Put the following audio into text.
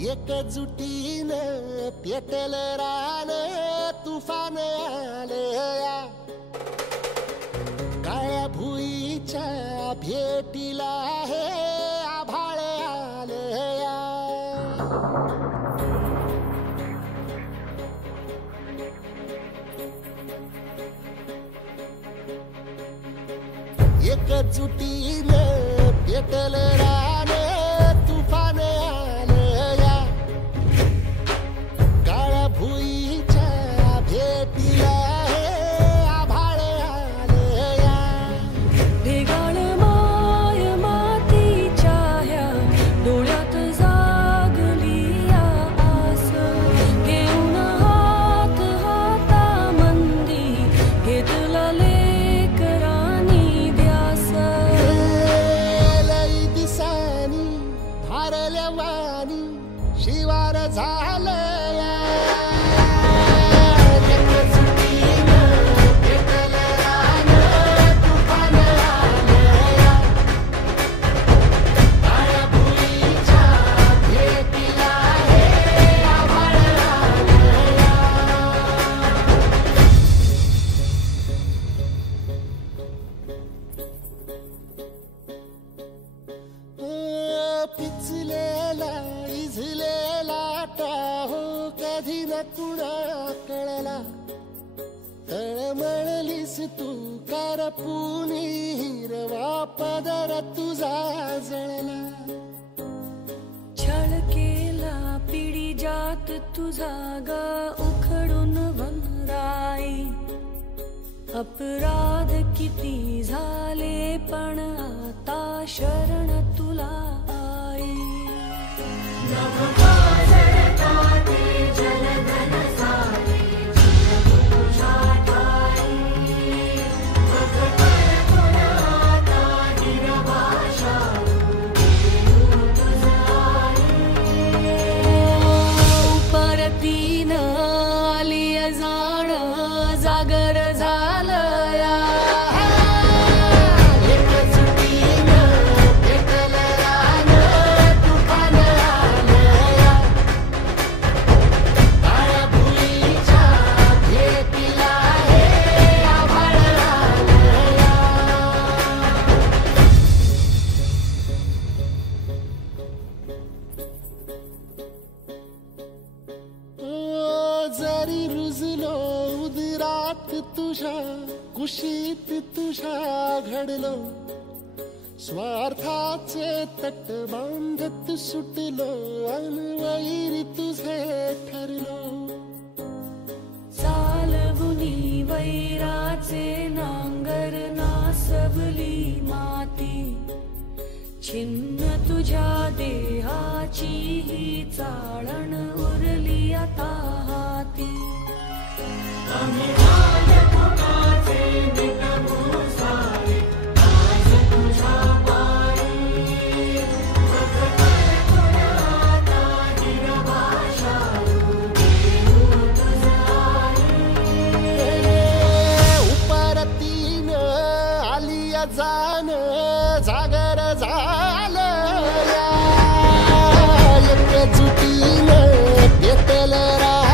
एकजुटीनं पेटल रान तुफान आलया काळ्या भुईच्या भेटीला हे आभाळ आलया एकजुटीनं पेटल रान तुफान आलया काळ्या भुईच्या भेटीला हे आभाळ आलया ढेगाळ माय मातीच्या ह्या डोळ्यात जागली आस घेऊन हात हातामंदी घेतला लेकरांनी ध्यास लई दिसानी भारल्या वाणी शिवार झालया एकजुटीनं पेटल रान तुफान आलया काळ्या भुईच्या भेटीला हे आभाळ आलया पिचलेला इझलेला टाहो कधी न कुणा कळला तळमळलीस तू करपुनी हिरवा पदर तुझा जळला छळ केला पिढी जात तुझा ग उखडून वनराई अपराध किती झाले पण आता शरण तुला आई परतीन आली जाण जागर झालया एकजुटीनं पेटल रान तुफान आलया काळ्या भुईच्या भेटीला हे आभाळ आलया जरी रुजलो उदरात तुझ्या कुशीत तुझ्या घडलो स्वार्थाचे तट बांधत सुटलो अनवैरी तुझे ठरलो चालवुनी वैराचे नांगर नासवली माती छिन्न तुझ्या देहाची ही चाळण उरली आता हाती उपरतीनं आलिया जाण जागर झालया एकजुटीनं पेटल रान